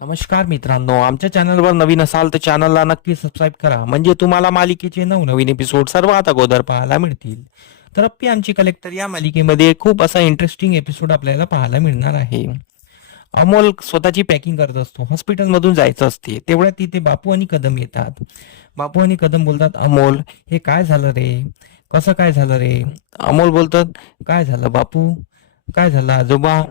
नमस्कार मित्रांनो आमच्या चॅनलवर नवीन असाल तर चॅनलला नक्की सबस्क्राईब करा. म्हणजे तुम्हाला मालिकेचे नवनवीन एपिसोड सर्वात अगोदर पाहायला मिळतील. तर अप्पी आमची कलेक्टर या मालिकेमध्ये खूप असा इंटरेस्टिंग एपिसोड आपल्याला पाहायला मिळणार आहे. अमोल स्वतःची पॅकिंग करत असतो. हॉस्पिटलमधून जायचं असते. तेवढ्या तिथे बापू आणि कदम येतात. बापू आणि कदम बोलतात अमोल हे काय झालं रे? कसं काय झालं रे? अमोल बोलतात काय झालं बापू? काय झालं आजोबा?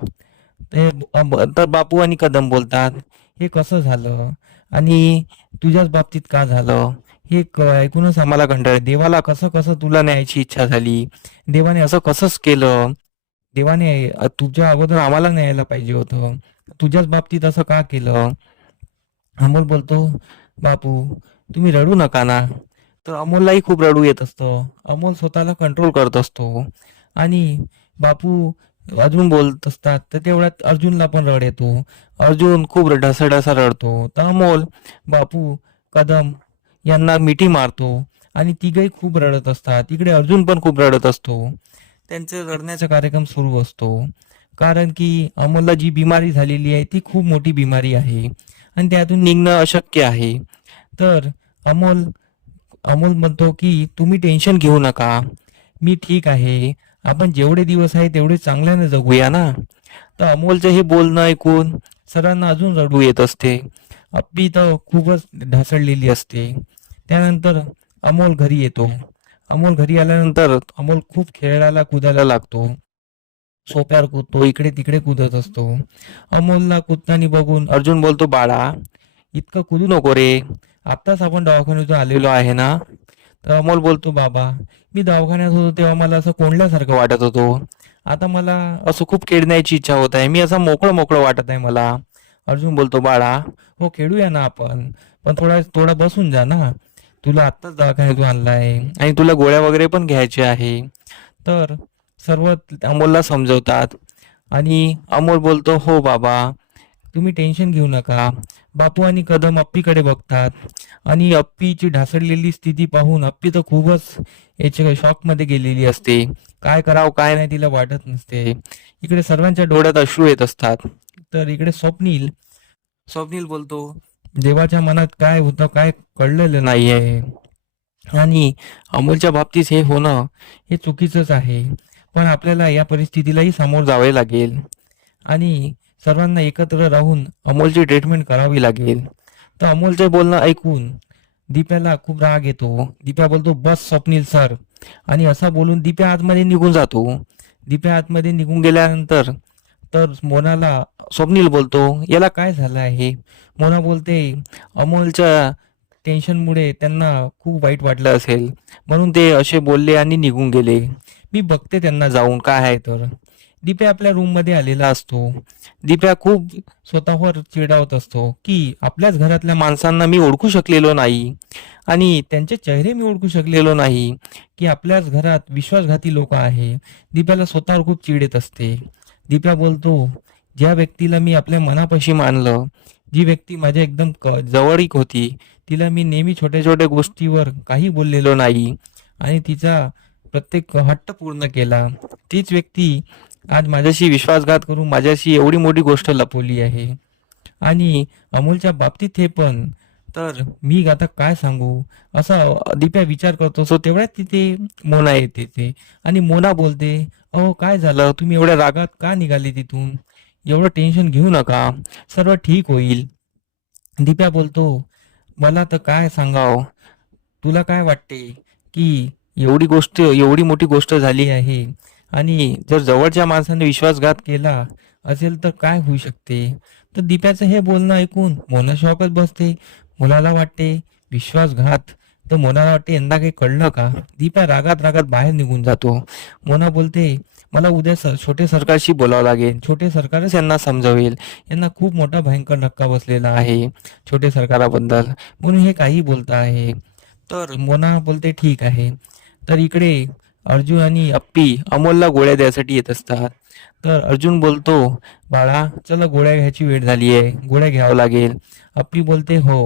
तर बापू आणि कदम बोलतात हे कसं झालं? आणि तुझ्याच बाबतीत का झालं? हे क- ऐकूनच आम्हाला कंटाळ देवाला कसं कसं तुला न्यायची इच्छा झाली? देवाने असं कसंच केलं? देवाने तुझ्या अगोदर आम्हाला न्यायला पाहिजे होतं. तुझ्याच बाबतीत असं का केलं? अमोल बोलतो बापू तुम्ही रडू नका ना. तर अमोललाही खूप रडू येत असतं. अमोल स्वतःला कंट्रोल करत असतो. आणि बापू अजून बोलत असतात तर तेवढ्यात अर्जुनला पण रड येतो. अर्जुन खूप ढसाढसा रडतो. तर अमोल बापू कदम यांना मिठी मारतो आणि तिघही खूप रडत असतात. इकडे अर्जुन पण खूप रडत असतो. त्यांचं रडण्याचा कार्यक्रम सुरू असतो. कारण की अमोलला जी बिमारी झालेली आहे ती खूप मोठी बिमारी आहे आणि त्यातून निघणं अशक्य आहे. तर अमोल अमोल म्हणतो की तुम्ही टेन्शन घेऊ नका. मी ठीक आहे. आपण जेवढे दिवस आहे तेवढे चांगल्याने जगूया ना. तर अमोलचं हे बोलणं ऐकून सरांना अजून रडू येत असते. अप्पी तर खूपच ढासळलेली असते. त्यानंतर अमोल घरी येतो. अमोल घरी आल्यानंतर अमोल खूप खेळायला कुदायला लागतो. सोप्यावर कुदतो इकडे तिकडे कुदत असतो. अमोलला कुदताना बघून अर्जुन बोलतो बाळा इतकं कुदू नको रे. आत्ताच आपण दवाखान्यातून आलेलो आहे ना. तर अमोल बोलतो बाबा मी दवाखान्यात होतो तेव्हा मला असं कोंडल्यासारखं वाटत होतो. आता मला असं खूप खेळण्याची इच्छा होत आहे. मी असं मोकळं मोकळं वाटत आहे मला. अर्जुन बोलतो बाळा हो खेळूया ना आपण पण थोडा थोडा बसून जा ना. तुला आत्ताच दवाखान्यातून आणला आहे आणि तुला गोळ्या वगैरे पण घ्यायच्या आहे. तर सर्व अमोलला समजवतात आणि अमोल बोलतो हो बाबा तुम्ही टेन्शन घेऊ नका. बापू आणि कदम अप्पीकडे बघतात. आणि अप्पीची ढासळलेली स्थिती पाहून अप्पी तर खूपच याच्या शॉकमध्ये गेलेली असते. काय करावं काय नाही तिला वाटत नसते. इकडे सर्वांच्या डोळ्यात अश्रू येत असतात. तर इकडे स्वप्नील स्वप्नील बोलतो देवाच्या मनात काय होतं काय कळलेलं नाही आहे आणि अमोलच्या बाबतीत हे होणं हे चुकीचंच आहे. पण आपल्याला या परिस्थितीलाही सामोर जावे लागेल. आणि सर्वांना एकत्र राहून अमोलची ट्रीटमेंट करावी लागेल. तर अमोलचे बोलणं ऐकून दिप्याला खूप राग येतो. दिप्या बोलतो बस स्वप्नील सर. आणि असा बोलून दिप्या आतमध्ये निघून जातो. दिप्या आतमध्ये निघून गेल्यानंतर तर मोनाला स्वप्नील बोलतो याला काय झालं आहे? मोना बोलते अमोलच्या टेन्शनमुळे त्यांना खूप वाईट वाटलं असेल. म्हणून ते असे बोलले आणि निघून गेले. मी बघते त्यांना जाऊन काय आहे तर. दिप्या आपल्या रूममध्ये आलेला असतो. दिप्या खूप स्वतःवर चिडावत असतो की आपल्याच घरातल्या माणसांना मी ओळखू शकलेलो नाही आणि त्यांचे चेहरे मी ओळखू शकलेलो नाही की आपल्याच घरात विश्वासघाती लोक आहे. दिप्याला स्वतःवर खूप चिड येत असते. दिप्या बोलतो ज्या व्यक्तीला मी आपल्या मनापाशी मानलं जी व्यक्ती माझ्या एकदम जवळीक होती तिला मी नेहमी छोट्या छोट्या गोष्टीवर काही बोललेलो नाही आणि तिचा प्रत्येक हट्ट पूर्ण केला. तीच व्यक्ती आज माझ्याशी विश्वासघात करून माझ्याशी एवढी मोठी गोष्ट लपवली आहे. आणि अमोलच्या बाबतीत हे पण. तर मी आता काय सांगू? असा दिप्या विचार करतो सो तेवढ्यात तिथे मोना येते ते. आणि मोना बोलते अहो काय झालं? तुम्ही एवढ्या रागात का निघाले तिथून? एवढं टेन्शन घेऊ नका. सर्व ठीक होईल. दिप्या बोलतो मला तर काय सांगाव? तुला काय वाटते की एवढी गोष्ट एवढी मोठी गोष्ट झाली आहे? आणि जर जवळच्या माणसाने विश्वासघात केला असेल तर काय होऊ शकते? तर दिप्याचं हे बोलणं ऐकून मोना शॉकच बसते. मुलाला वाटते विश्वासघात. तर मोनाला वाटते यंदा काही कळलं का? दिप्या रागात रागात बाहेर निघून जातो. मोना बोलते मला उद्या सर छोटे सरकारशी बोलावं लागेल. छोटे सरकारच यांना समजावेल. यांना खूप मोठा भयंकर धक्का बसलेला आहे छोटे सरकाराबद्दल. म्हणून हे काही बोलत आहे. तर मोना बोलते ठीक आहे. तर इकडे अर्जुन आणि अप्पी अमोलला गोळ्या द्यायसाठी येत असतात. तर अर्जुन बोलतो बाळा चला गोळ्या घ्यायची वेळ झाली आहे. गोळ्या घ्यावं लागेल. अप्पी बोलते हो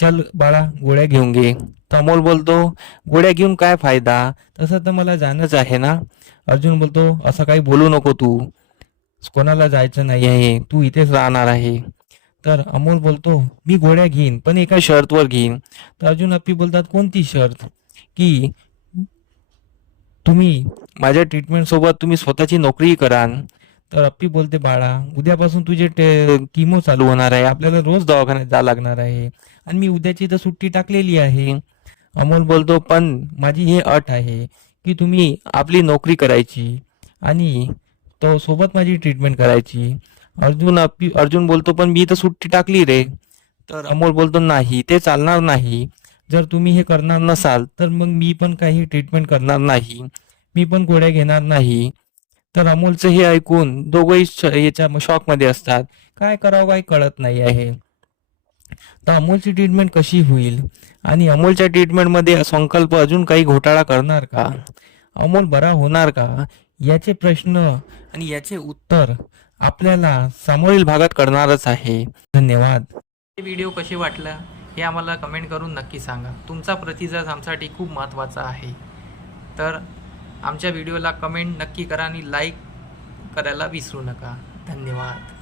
चल बाळा गोळ्या घेऊन घे. तर अमोल बोलतो गोळ्या घेऊन काय फायदा? तसं तर मला जाणंच आहे ना? अर्जुन बोलतो असं काही बोलू नको तू. कोणाला जायचं नाही आहे. तू इथेच राहणार आहे. तर अमोल बोलतो मी गोळ्या घेईन पण एका शर्तवर घेईन. तर अर्जुन अप्पी बोलतात कोणती शर्त? की तुम्ही माझ्या ट्रीटमेंट सोबत तुम्ही स्वतःची नोकरी कराल. तर अप्पी बोलते बाळा उद्यापासून तुझे टे किमो चालू होणार आहे. आपल्याला रोज दवाखान्यात जावं लागणार आहे. आणि मी उद्याची तर सुट्टी टाकलेली आहे. अमोल बोलतो पण माझी हे अट आहे की तुम्ही आपली नोकरी करायची आणि तो सोबत माझी ट्रीटमेंट करायची. अर्जुन अप्पी अर्जुन बोलतो पण मी तर सुट्टी टाकली रे. तर अमोल बोलतो नाही ते चालणार नाही. जर तुम्ही हे करणार नसाल तर मग मी पण काही ट्रीटमेंट करणार नाही. मी पण गोळ्या घेणार नाही. तर अमोलचं हे ऐकून दोघंही याच्या शॉकमध्ये असतात. काय करावं काही कळत नाही आहे. तर अमोलची ट्रीटमेंट कशी होईल? आणि अमोलच्या ट्रीटमेंटमध्ये संकल्प अजून काही घोटाळा करणार का? अमोल बरा होणार का? याचे प्रश्न आणि याचे उत्तर आपल्याला सामोरील भागात करणारच आहे. धन्यवाद. व्हिडिओ कसे वाटला? हे आम्हाला कमेंट करून नक्की सांगा. तुमचा प्रतिसाद आमच्यासाठी खूप महत्त्वाचा आहे. तर आमच्या व्हिडिओला कमेंट नक्की करा आणि लाईक करायला विसरू नका. धन्यवाद.